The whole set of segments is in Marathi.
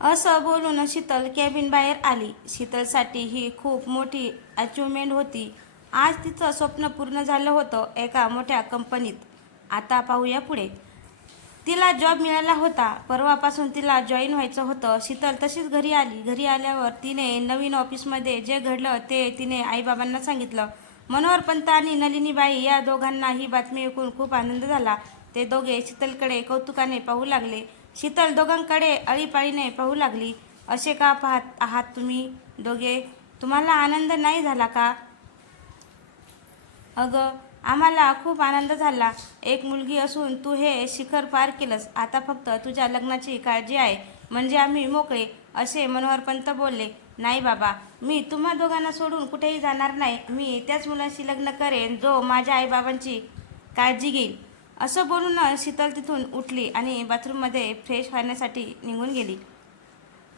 असं बोलून शीतल कॅबिन बाहेर आली. शीतलसाठी ही खूप मोठी अचिव्हमेंट होती. आज तिचं स्वप्न पूर्ण झालं होतं एका मोठ्या कंपनीत आता पाहूया पुढे. तिला जॉब मिळाला होता. परवापासून तिला जॉईन व्हायचं होतं. शीतल तशीच घरी आली. घरी आल्यावर तिने नवीन ऑफिसमध्ये जे घडलं ते तिने आईबाबांना सांगितलं. मनोहर पंत आणि नलिनीबाई या दोघांना ही बातमी ऐकून खूप आनंद झाला. ते दोघे शीतलकडे कौतुकाने पाहू लागले. शीतल दोघांकडे अळीपाळीने पाहू लागली. असे का पाहत आहात तुम्ही दोघे? तुम्हाला आनंद नाही झाला का? अगं आम्हाला खूप आनंद झाला. एक मुलगी असून तू हे शिखर पार केलंस. आता फक्त तुझ्या लग्नाची काळजी आहे. म्हणजे आम्ही मोकळे असे मनोहर पंत बोलले. नाही बाबा मी तुम्हा दोघांना सोडून कुठेही जाणार नाही. मी त्याच मुलाशी लग्न करेन जो माझ्या आईबाबांची काळजी घेईल. असं बोलून शीतल तिथून उठली आणि बाथरूममध्ये फ्रेश होण्यासाठी निघून गेली.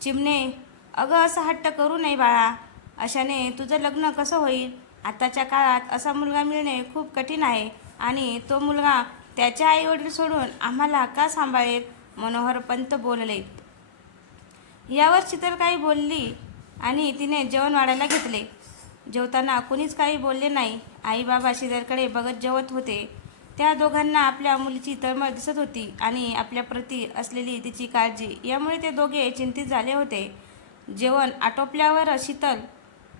चिमणे अगं असं हट्ट करू नये बाळा. अशाने तुझं लग्न कसं होईल? आताच्या काळात असा मुलगा मिळणे खूप कठीण आहे आणि तो मुलगा त्याच्या आईवडील सोडून आम्हाला का सांभाळेल? मनोहर पंत बोलले. यावर शीतल काही बोलली आणि तिने जेवण वाढायला घेतले. जेवताना कुणीच काही बोलले नाही. आई बाबा शीतलकडे बघत जेवत होते. त्या दोघांना आपल्या मुलीची तळमळ दिसत होती आणि आपल्याप्रती असलेली तिची काळजी. यामुळे ते दोघे चिंतित झाले होते. जेवण आटोपल्यावर शीतल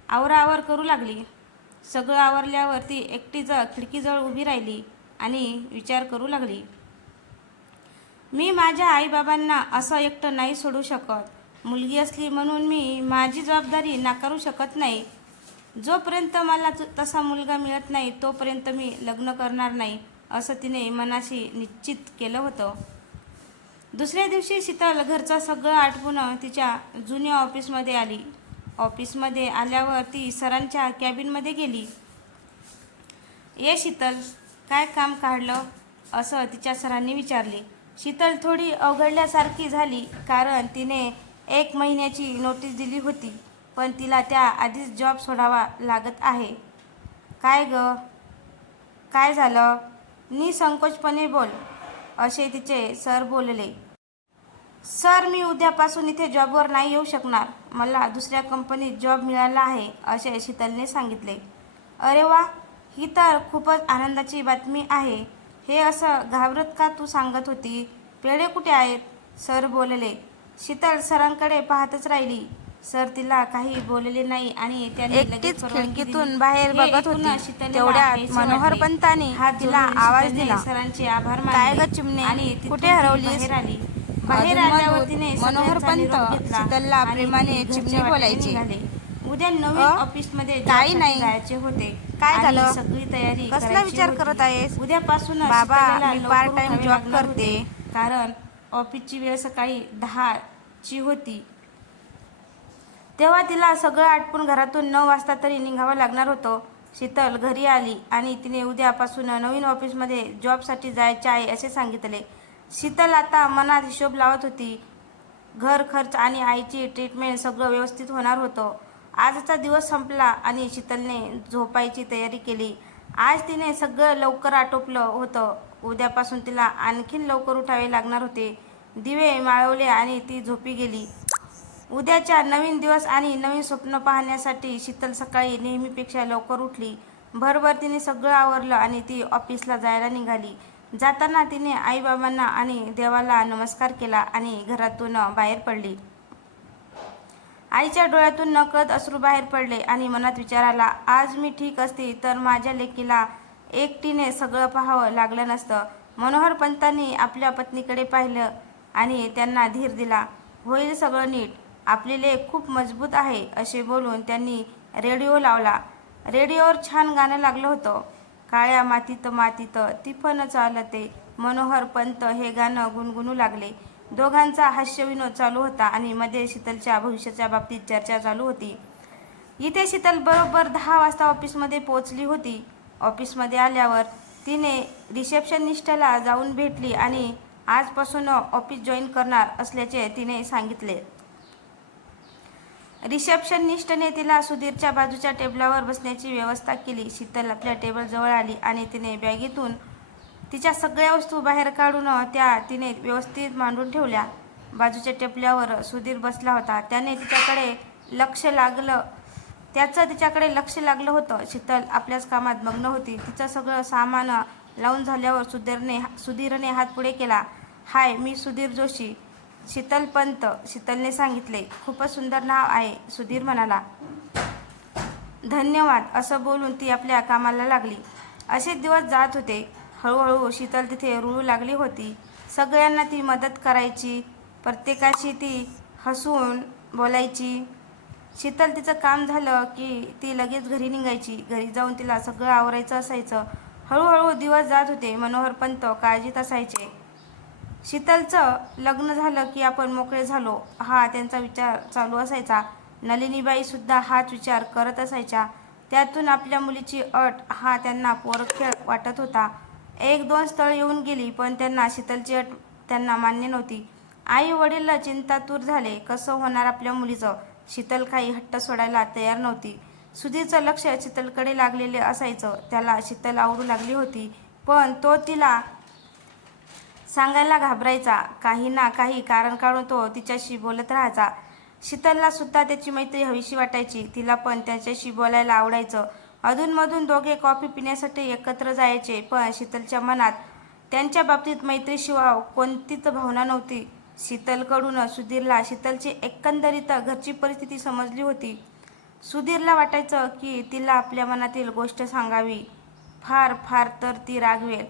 आवराआवर करू लागली. सगळं आवरल्यावर ती एकटीच खिडकीजवळ उभी राहिली आणि विचार करू लागली. मी माझ्या आईबाबांना असं एकटं नाही सोडू शकत. मुलगी असली म्हणून मी माझी जबाबदारी नाकारू शकत नाही. जोपर्यंत मला तसा मुलगा मिळत नाही तोपर्यंत मी लग्न करणार नाही. असं तिने मनाशी निश्चित केलं होतं. दुसऱ्या दिवशी शीतल घरचं सगळं आटपून तिच्या जुन्या ऑफिसमध्ये आली. ऑफिसमध्ये आल्यावर ती सरांच्या कॅबिनमध्ये गेली. ये शीतल काय काम काढलं? असं तिच्या सरांनी विचारले. शीतल थोडी अवघडल्यासारखी झाली कारण तिने एक महिन्याची नोटीस दिली होती पण तिला त्या आधीच जॉब सोडावा लागत आहे. काय ग? काय झालं? निसंकोचपणे बोल असे तिचे सर बोलले. सर मी उद्यापासून इथे जॉबवर नाही येऊ शकणार. मला दुसऱ्या कंपनीत जॉब मिळाला आहे असे शीतलने सांगितले. अरे वा ही तर खूपच आनंदाची बातमी आहे. हे असं घाबरत का तू सांगत होती? पेढे कुठे आहेत? सर बोलले. शीतल सरांकडे पाहतच राहिली. सर तिला काही बोलले नाही आणि त्यांनी एकटीच खिडकीतून. बाहेर बघत होती. तेवढ्यात काहीसे मनोहर. पंतांनी तिला आवाज दिला. सरांचे आभार काय ग चिमणे? आणि कुठे हरवलीस? बाहेर आली बाहेर आल्यावर तिने मनोहर पंत शीतलला प्रेमाने चिमणी बोलायची. उद्या नवीन? ऑफिसमध्ये काही नाही. जायचे होते काय झालं? सगळी तयारी कसला विचार. करत आहेस? उद्यापासून बाबा, शीतलला मी लवकर part time उठावे job लागणार करते. कारण ऑफिसची वेळ सकाळी दहाची होती तेव्हा तिला सगळं आटपून घरातून नऊ वाजता तरी निघावं लागणार होतं. शीतल घरी आली आणि तिने उद्यापासून नवीन ऑफिसमध्ये जॉबसाठी जायचे आहे असे सांगितले. शीतल आता मनात हिशोब लावत होती. घर खर्च आणि आईची ट्रीटमेंट सगळं व्यवस्थित होणार होतं. आजचा दिवस संपला आणि शीतलने झोपायची तयारी केली. आज तिने सगळं लवकर आटोपलं होतं. उद्यापासून तिला आणखीन लवकर उठावे लागणार होते. दिवे माळवले आणि ती झोपी गेली. उद्याच्या नवीन दिवस आणि नवीन स्वप्न पाहण्यासाठी शीतल सकाळी नेहमीपेक्षा लवकर उठली. भरभर तिने सगळं आवरलं आणि ती ऑफिसला जायला निघाली. जाताना तिने आईबाबांना आणि देवाला नमस्कार केला आणि घरातून बाहेर पडली. आईच्या डोळ्यातून नकळत अश्रू बाहेर पडले आणि मनात विचार आला आज मी ठीक असते तर माझ्या लेकीला एकटीने सगळं पाहावं लागलं नसतं मनोहर पंतांनी आपल्या पत्नीकडे पाहिलं आणि त्यांना धीर दिला होईल सगळं नीट. आपली लेख खूप मजबूत आहे असे बोलून त्यांनी रेडिओ लावला. रेडिओवर छान गाणं लागलं होतं. काळ्या मातीत मातीत तिफन चालते मनोहर पंत हे गाणं गुणगुणू लागले. दोघांचा हास्यविनोद चालू होता आणि मध्ये शीतलच्या भविष्याच्या बाबतीत चर्चा चालू होती. इथे शीतल बरोबर दहा वाजता ऑफिसमध्ये पोचली होती. ऑफिसमध्ये आल्यावर तिने रिसेप्शनिस्टला जाऊन भेटली आणि आजपासून ऑफिस जॉईन करणार असल्याचे तिने सांगितले. रिसेप्शनिस्टने तिला सुधीरच्या बाजूच्या टेबलावर बसण्याची व्यवस्था केली. शीतल आपल्या टेबलजवळ आली आणि तिने बॅगेतून तिच्या सगळ्या वस्तू बाहेर काढून त्या तिने व्यवस्थित मांडून ठेवल्या. बाजूच्या टेपल्यावर सुधीर बसला होता. त्याने तिच्याकडे लक्ष लागलं. त्याचं तिच्याकडे लक्ष लागलं होतं. शीतल आपल्याच कामात मग्न होती. तिचं सगळं सामान लावून झाल्यावर सुधीरने सुधीरने हात पुढे केला. हाय मी सुधीर जोशी. शीतल पंत शीतलने सांगितले खूपच सुंदर नाव आहे सुधीर म्हणाला. धन्यवाद असं बोलून ती आपल्या कामाला लागली. असे दिवस जात होते. हळूहळू शीतल तिथे रुळू लागली होती. सगळ्यांना ती मदत करायची प्रत्येकाशी ती हसून बोलायची. शीतल तिचं काम झालं की ती लगेच घरी निघायची. घरी जाऊन तिला सगळं आवरायचं असायचं. हळूहळू दिवस जात होते. मनोहर पंत काळजीत असायचे. शीतलचं लग्न झालं की आपण मोकळे झालो. हा त्यांचा विचार चालू असायचा. नलिनीबाईसुद्धा हाच विचार करत असायच्या. त्यातून आपल्या मुलीची अट हा त्यांना पोरखेळ वाटत होता. एक दोन स्थळ येऊन गेली पण त्यांना शीतलची अट त्यांना मान्य नव्हती. आई वडील चिंतातूर झाले. कसं होणार आपल्या मुलीचं? शीतल काही हट्ट सोडायला तयार नव्हती. सुधीरचं लक्ष शीतलकडे लागलेले असायचं. त्याला शीतल आवडू लागली होती. पण तो तिला सांगायला घाबरायचा. काही ना काही कारण काढून तो तिच्याशी बोलत राहायचा. शीतलला सुद्धा त्याची मैत्री हवीशी वाटायची. तिला पण त्याच्याशी बोलायला आवडायचं. अधूनमधून दोघे कॉफी पिण्यासाठी एकत्र जायचे पण शीतलच्या मनात त्यांच्या बाबतीत मैत्रीशिवाय कोणतीच भावना नव्हती. शीतलकडून सुधीरला शीतलची एकंदरीत घरची परिस्थिती समजली होती. सुधीरला वाटायचं की तिला आपल्या मनातील गोष्ट सांगावी. फार फार तर ती रागवेल.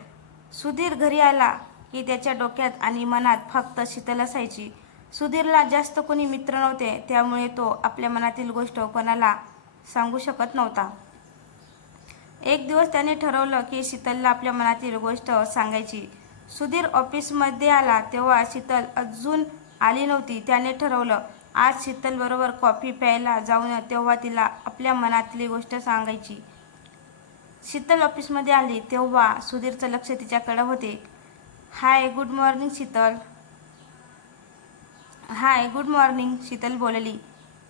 सुधीर घरी आला. की त्याच्या डोक्यात आणि मनात फक्त शीतल असायची. सुधीरला जास्त कोणी मित्र नव्हते त्यामुळे तो आपल्या मनातील गोष्ट कोणाला सांगू शकत नव्हता. एक दिवस त्याने ठरवलं की शीतलला आपल्या मनातील गोष्ट सांगायची. सुधीर ऑफिसमध्ये आला तेव्हा शीतल अजून आली नव्हती त्याने ठरवलं आज शीतलबरोबर कॉफी प्यायला जाऊन तेव्हा तिला आपल्या मनातली गोष्ट सांगायची. शीतल ऑफिसमध्ये आली तेव्हा सुधीरचं लक्ष तिच्याकडे होते. Hi good morning Sheetal hi good morning Sheetal बोलली.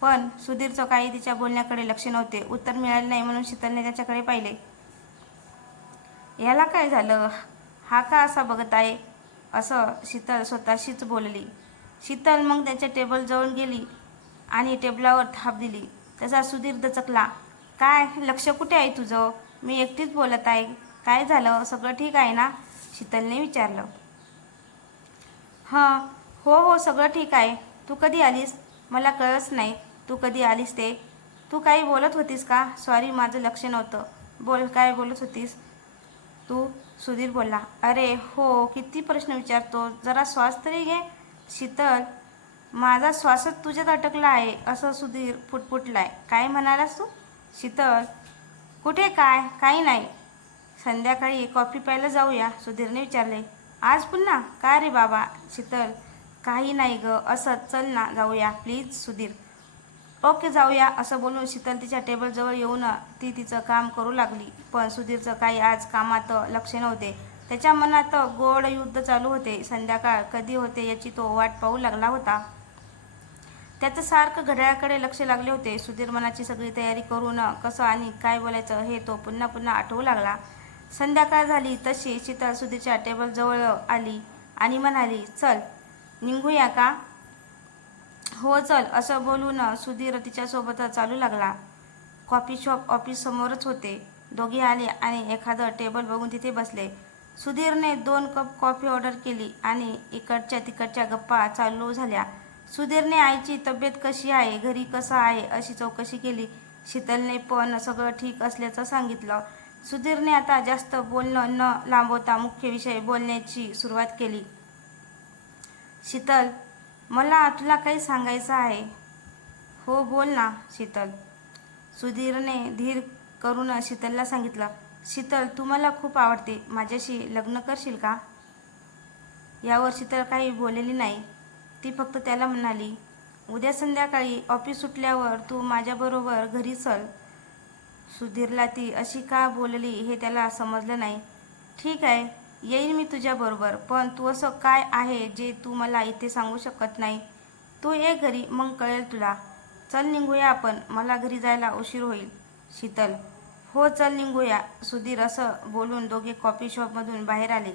पण सुधीरचं काही तिच्या बोलण्याकडे लक्ष नव्हते. उत्तर मिळाले नाही म्हणून शीतलने त्याच्याकडे पाहिले. याला काय झालं? हा का असा बघत आहे? असं शीतल स्वतःशीच बोलली. शीतल मग त्याच्या टेबलजवळ गेली आणि टेबलावर थाप दिली. तसा सुधीर दचकला. काय? लक्ष कुठे आहे तुझं? मी एकटीच बोलत आहे. काय झालं? सगळं ठीक आहे ना? शीतलने विचारलं. हां हो हो सगळं ठीक आहे. तू कधी आलीस? मला कळच नाही. तू कधी आलीस ते? तू काही बोलत होतीस का? सॉरी माझं लक्ष नव्हतं. बोल काय बोलत होतीस? तू सुधीर बोलला अरे हो किती प्रश्न विचारतो. जरा श्वास तरी घे. शीतल माझा श्वासच तुझ्यात अटकला आहे असं सुधीर फुटफुटलाय काय म्हणालास तू? शीतल. कुठे? काय? काही नाही. संध्याकाळी कॉफी प्यायला जाऊया सुधीरने विचारले. आज पुन्हा? का रे बाबा? शीतल काही नाही ग असं चल ना जाऊया. प्लीज सुधीर. ओके जाऊया असं बोलून शीतल तिच्या टेबलजवळ येऊन ती तिचं काम करू लागली. पण सुधीरचं काही आज कामात लक्ष नव्हते. त्याच्या मनात गोड युद्ध चालू होते. संध्याकाळ कधी होते याची तो वाट पाहू लागला होता. त्याचं सारखं घड्याळाकडे लक्ष लागले होते. सुधीर मनाची सगळी तयारी करून कसं आणि काय बोलायचं हे तो पुन्हा पुन्हा आठवू लागला. संध्याकाळ झाली तशी शीतल सुधीच्या टेबलजवळ आली आणि म्हणाली चल निघूया का? हो चल असं बोलून सुधीर तिच्यासोबत चालू लागला. कॉफी शॉप ऑफिस समोरच होते. दोघे आले आणि एखादं टेबल बघून तिथे बसले. सुधीरने दोन कप कॉफी ऑर्डर केली आणि इकडच्या तिकडच्या गप्पा चालू झाल्या. सुधीरने आईची तब्येत कशी आहे? घरी कसं आहे? अशी चौकशी केली. शीतलने पण सगळं ठीक असल्याचं सांगितलं. सुधीरने आता जास्त बोलणं न लांबवता मुख्य विषय बोलण्याची सुरुवात केली. शीतल मला तुला काही सांगायचं आहे? हो बोल ना शीतल. सुधीरने धीर करून शीतलला सांगितलं शीतल तू मला खूप आवडते. माझ्याशी लग्न करशील का? यावर शीतल काही बोललेली नाही. ती फक्त त्याला म्हणाली उद्या संध्याकाळी ऑफिस सुटल्यावर तू माझ्याबरोबर घरी चल. सुधीरला ती अशी का बोलली हे त्याला समजलं नाही. ठीक आहे येईन मी तुझ्याबरोबर पण तू असं काय आहे जे तू मला इथे सांगू शकत नाही? तू ये घरी मग कळेल तुला. चल निघूया आपण मला घरी जायला उशीर होईल. शीतल. हो चल निघूया सुधीर असं बोलून दोघे कॉफी शॉपमधून बाहेर आले.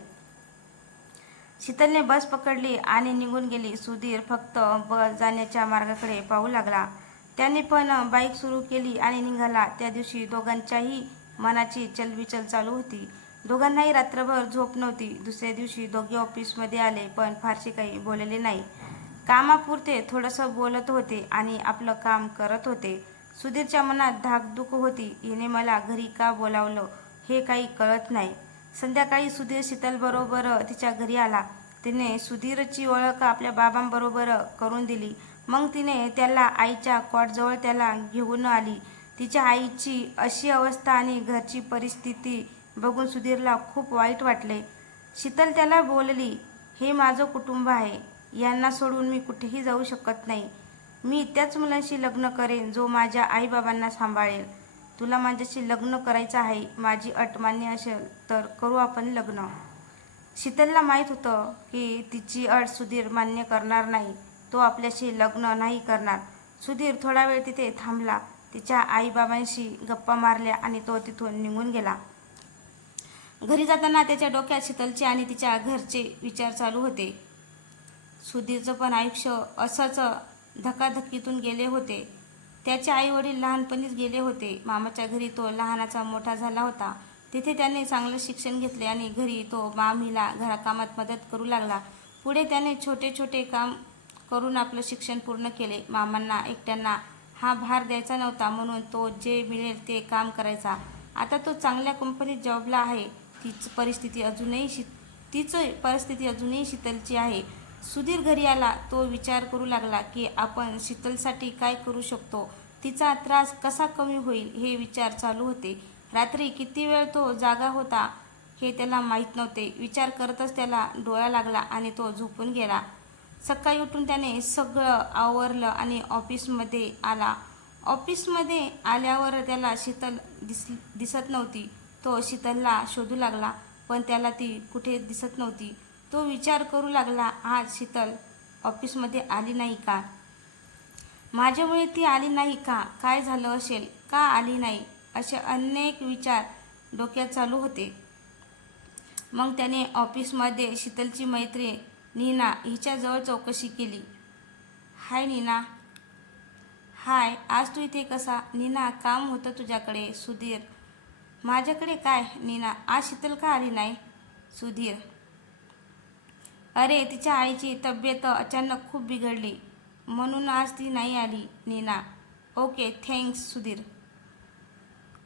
शीतलने बस पकडली आणि निघून गेली. सुधीर फक्त बस जाण्याच्या मार्गाकडे पाहू लागला. त्याने पण बाईक सुरू केली आणि निघाला. त्या दिवशी दोघांच्याही मनाची चलबिचल चालू होती. दोघांनाही रात्रभर झोप नव्हती. दुसऱ्या दिवशी दोघे ऑफिसमध्ये आले पण फारसे काही बोलले नाही. कामापुरते थोडंसं बोलत होते आणि आपलं काम करत होते. सुधीरच्या मनात धाकधूक होती. हिने मला घरी का बोलावलं हे काही कळत नाही. संध्याकाळी सुधीर शीतलबरोबर तिच्या घरी आला. तिने सुधीरची ओळख आपल्या बाबांबरोबर करून दिली. मग तिने त्याला आईच्या कॉटजवळ त्याला घेऊन आली. तिच्या आईची अशी अवस्था आणि घरची परिस्थिती बघून सुधीरला खूप वाईट वाटले. शीतल त्याला बोलली हे माझं कुटुंब आहे. यांना सोडून मी कुठेही जाऊ शकत नाही. मी त्याच मुलांशी लग्न करेन जो माझ्या आईबाबांना सांभाळेल. तुला माझ्याशी लग्न करायचं आहे माझी अट मान्य असेल तर करू आपण लग्न. शीतलला माहीत होतं की तिची अट सुधीर मान्य करणार नाही. तो आपल्याशी लग्न नाही करणार. सुधीर थोडा वेळ तिथे थांबला. तिच्या आईबाबांशी गप्पा मारल्या आणि तो तिथून निघून गेला. घरी जाताना त्याच्या डोक्यात शीतलचे आणि तिच्या घरचे विचार चालू होते. सुधीरचं पण आयुष्य असंच धकाधकीतून गेले होते. त्याचे आई वडील लहानपणीच गेले होते. मामाच्या घरी तो लहानाचा मोठा झाला होता. तिथे त्याने चांगलं शिक्षण घेतले आणि घरी तो मामीला घराकामात मदत करू लागला. पुढे त्याने छोटे छोटे काम करून आपलं शिक्षण पूर्ण केले. मामांना एकट्यांना हा भार द्यायचा नव्हता म्हणून तो जे मिळेल ते काम करायचा. आता तो चांगल्या कंपनीत जॉबला आहे. तीच परिस्थिती अजूनही शी तीच परिस्थिती अजूनही शीतलची आहे. सुधीर घरी आला. तो विचार करू लागला की आपण शीतलसाठी काय करू शकतो? तिचा त्रास कसा कमी होईल हे विचार चालू होते. रात्री किती वेळ तो जागा होता हे त्याला माहीत नव्हते. विचार करतच त्याला डोळा लागला आणि तो झोपून गेला. सकाळी उठून त्याने सगळं आवरलं आणि ऑफिसमध्ये आला. ऑफिसमध्ये आल्यावर त्याला शीतल दिस दिसत नव्हती. तो शीतलला शोधू लागला पण त्याला ती कुठे दिसत नव्हती. तो विचार करू लागला आज शीतल ऑफिसमध्ये आली नाही का? माझ्यामुळे ती आली नाही का? काय झालं असेल? का आली नाही? असे अनेक विचार डोक्यात चालू होते. मग त्याने ऑफिसमध्ये शीतलची मैत्री नीना हिच्याजवळ चौकशी केली. हाय नीना. हाय आज तू इथे कसा? नीना काम होतं तुझ्याकडे सुधीर. माझ्याकडे काय नीना? आज शीतल का आली नाही? सुधीर. अरे तिच्या आईची तब्येत अचानक खूप बिघडली म्हणून आज ती नाही आली Neena. Okay thanks Sudhir.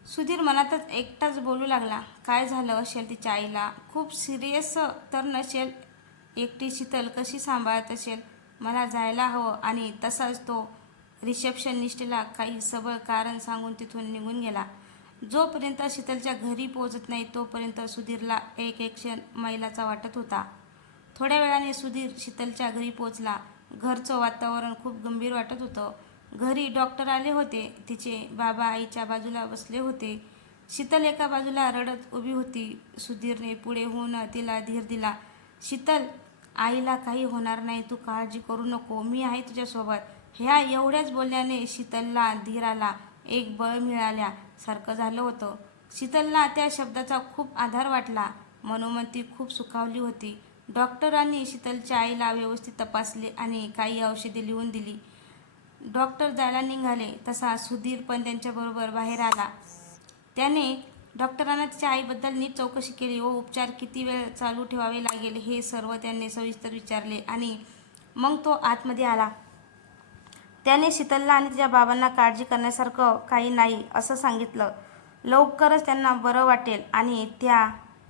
Sudhir मनातच एकटाच बोलू लागला. काय झालं असेल तिच्या आईला? खूप सिरियस तर नसेल एकटी शीतल कशी सांभाळत असेल? मला जायला हवं आणि तसाच तो रिसेप्शनिस्टला काही सबळ कारण सांगून तिथून निघून गेला. जोपर्यंत शीतलच्या घरी पोहोचत नाही तोपर्यंत सुधीरला एक एक क्षण मैलाचा वाटत होता. थोड्या वेळाने सुधीर शीतलच्या घरी पोचला घरचं वातावरण खूप गंभीर वाटत होतं. घरी डॉक्टर आले होते. तिचे बाबा आईच्या बाजूला बसले होते. शीतल एका बाजूला रडत उभी होती. सुधीरने पुढे होऊन तिला धीर दिला. शीतल आईला काही होणार नाही तू काळजी करू नको मी आहे तुझ्यासोबत. ह्या एवढ्याच बोलण्याने शीतलला धीराला एक बळ मिळाल्यासारखं झालं होतं. शीतलला त्या शब्दाचा खूप आधार वाटला. मनोमन ती खूप सुखावली होती. डॉक्टरांनी शीतलच्या आईला व्यवस्थित तपासले आणि काही औषधे लिहून दिली. डॉक्टर जायला निघाले तसा सुधीर पण त्यांच्याबरोबर बाहेर आला. त्याने डॉक्टरांना तिच्या आईबद्दल नीट चौकशी केली व उपचार किती वेळ चालू ठेवावे लागेल हे सर्व त्यांनी सविस्तर विचारले आणि मग तो आतमध्ये आला. त्याने शीतलला आणि तिच्या बाबांना काळजी करण्यासारखं काही नाही असं सांगितलं. लवकरच त्यांना बरं वाटेल आणि त्या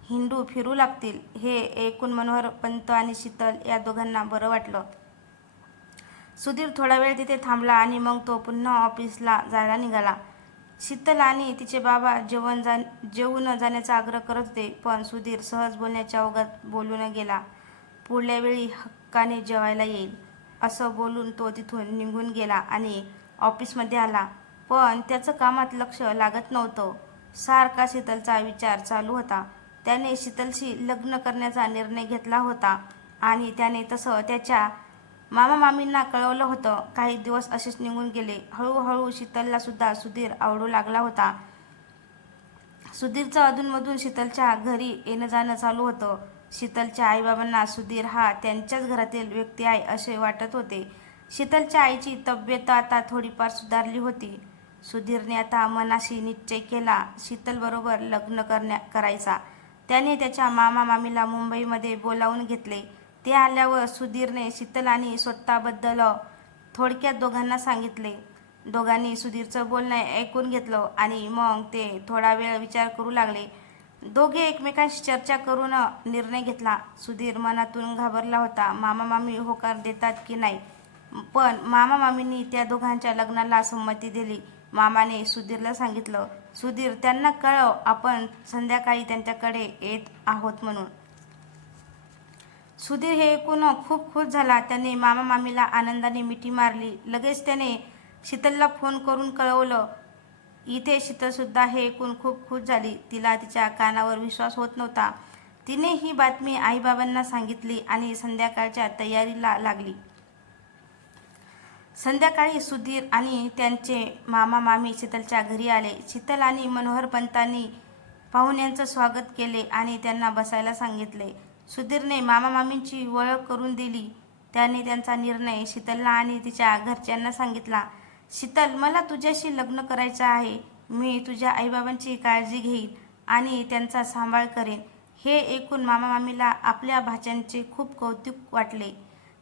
हिंदू फिरू लागतील हे ऐकून मनोहर पंत आणि शीतल या दोघांना बरं वाटलं. सुधीर थोडा वेळ तिथे थांबला आणि मग तो पुन्हा ऑफिसला जायला निघाला. शीतल आणि तिचे बाबा जेवण जा जेवून जाण्याचा आग्रह करत होते पण सुधीर सहज बोलण्याच्या ओघात बोलून गेला. पुढल्या वेळी हक्काने जेवायला येईल असं बोलून तो तिथून निघून गेला आणि ऑफिसमध्ये आला. पण त्याचं कामात लक्ष लागत नव्हतं. सारखा शीतलचा विचार चालू होता. त्याने शीतलशी लग्न करण्याचा निर्णय घेतला होता आणि त्याने तसं त्याच्या मामा मामींना कळवलं होतं. काही दिवस असेच निघून गेले. हळूहळू शीतलला सुद्धा सुधीर आवडू लागला होता. सुधीरचं अधूनमधून शीतलच्या घरी येणं जाणं चालू होतं. शीतलच्या आईबाबांना सुधीर हा त्यांच्याच घरातील व्यक्ती आहे असे वाटत होते. शीतलच्या आईची तब्येत आता थोडीफार सुधारली होती. सुधीरने आता मनाशी निश्चय केला. शीतलबरोबर लग्न करण्या करायचा. त्याने त्याच्या मामा मामीला मुंबईमध्ये बोलावून घेतले. ते आल्यावर सुधीरने शीतल आणि स्वतःबद्दल थोडक्यात दोघांना सांगितले. दोघांनी सुधीरचं बोलणं ऐकून घेतलं आणि मग ते थोडा वेळ विचार करू लागले. दोघे एकमेकांशी चर्चा करून निर्णय घेतला. सुधीर मनातून घाबरला होता. मामा मामी होकार देतात की नाही? पण मामा मामींनी त्या दोघांच्या लग्नाला संमती दिली. मामाने सुधीरला सांगितलं सुधीर त्यांना कळव आपण संध्याकाळी त्यांच्याकडे येत आहोत म्हणून. सुधीर हे ऐकून खूप खुश झाला. त्याने मामा मामीला आनंदाने मिठी मारली. लगेच त्याने शीतलला फोन करून कळवलं इथे शीतलसुद्धा हे ऐकून खूप खुश झाली. तिला तिच्या कानावर विश्वास होत नव्हता. तिने ही बातमी आईबाबांना सांगितली आणि संध्याकाळच्या तयारीला लागली. संध्याकाळी सुधीर आणि त्यांचे मामा मामी शीतलच्या घरी आले. शीतल आणि मनोहर पंतांनी पाहुण्यांचं स्वागत केले आणि त्यांना बसायला सांगितले. सुधीरने मामा मामींची ओळख करून दिली. त्याने त्यांचा निर्णय शीतलला आणि तिच्या घरच्यांना सांगितला शीतल मला तुझ्याशी लग्न करायचं आहे. मी तुझ्या आईबाबांची काळजी घेईन आणि त्यांचा सांभाळ करेन. हे ऐकून मामा मामीला आपल्या भाच्यांचे खूप कौतुक वाटले.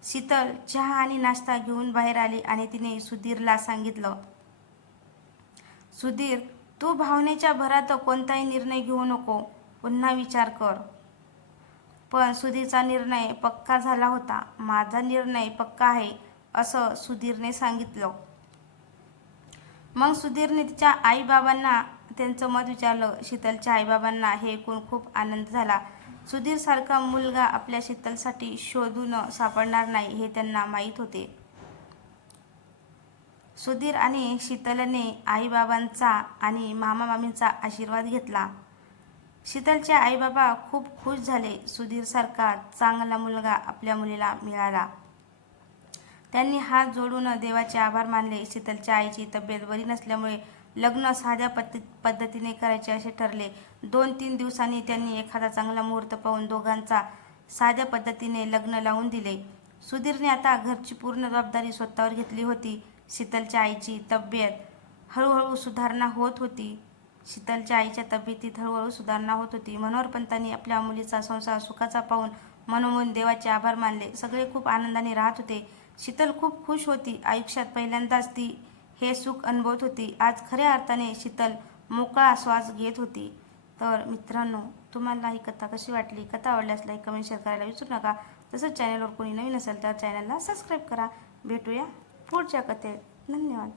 शीतल चहा आणि नाश्ता घेऊन बाहेर आली आणि तिने सुधीरला सांगितलं सुधीर तू भावनेच्या भरात कोणताही निर्णय घेऊ नको. पुन्हा विचार कर. पण सुधीरचा निर्णय पक्का झाला होता. माझा निर्णय पक्का आहे असं सुधीरने सांगितलं. मग सुधीरने तिच्या आईबाबांना त्यांचं मत विचारलं. शीतलच्या आईबाबांना हे ऐकून खूप आनंद झाला. सुधीरसारखा मुलगा आपल्या शीतलसाठी शोधून सापडणार नाही हे त्यांना माहीत होते. सुधीर आणि शीतलने आईबाबांचा आणि मामा मामींचा आशीर्वाद घेतला. शीतलचे आईबाबा खूप खुश झाले. सुधीरसारखा चांगला मुलगा आपल्या मुलीला मिळाला. त्यांनी हात जोडून देवाचे आभार मानले. शीतलच्या आईची तब्येत बरी नसल्यामुळे लग्न साध्या पद्धती पद्धतीने करायचे असे ठरले. दोन तीन दिवसांनी त्यांनी एखादा चांगला मुहूर्त पाहून दोघांचा साध्या पद्धतीने लग्न लावून दिले. सुधीरने आता घरची पूर्ण जबाबदारी स्वतःवर घेतली होती. शीतलच्या आईची तब्येत हळूहळू सुधारणा होत होती. शीतलच्या आईच्या तब्येतीत हळूहळू सुधारणा होत होती. मनोहर पंतांनी आपल्या मुलीचा संसार सुखाचा पाहून मनोमन देवाचे आभार मानले. सगळे खूप आनंदाने राहत होते. शीतल खूप खुश होती. आयुष्यात पहिल्यांदाच ती हे सुख अनुभवत होती. आज खऱ्या अर्थाने शीतल मोकळा श्वास घेत होती. तर मित्रांनो तुम्हाला ही कथा कशी वाटली? कथा आवडल्यास लाईक कमेंट शेअर करायला विसरू नका. तसंच चॅनलवर कोणी नवीन असेल तर चॅनलला सबस्क्राईब करा. भेटूया पुढच्या कथेत. धन्यवाद.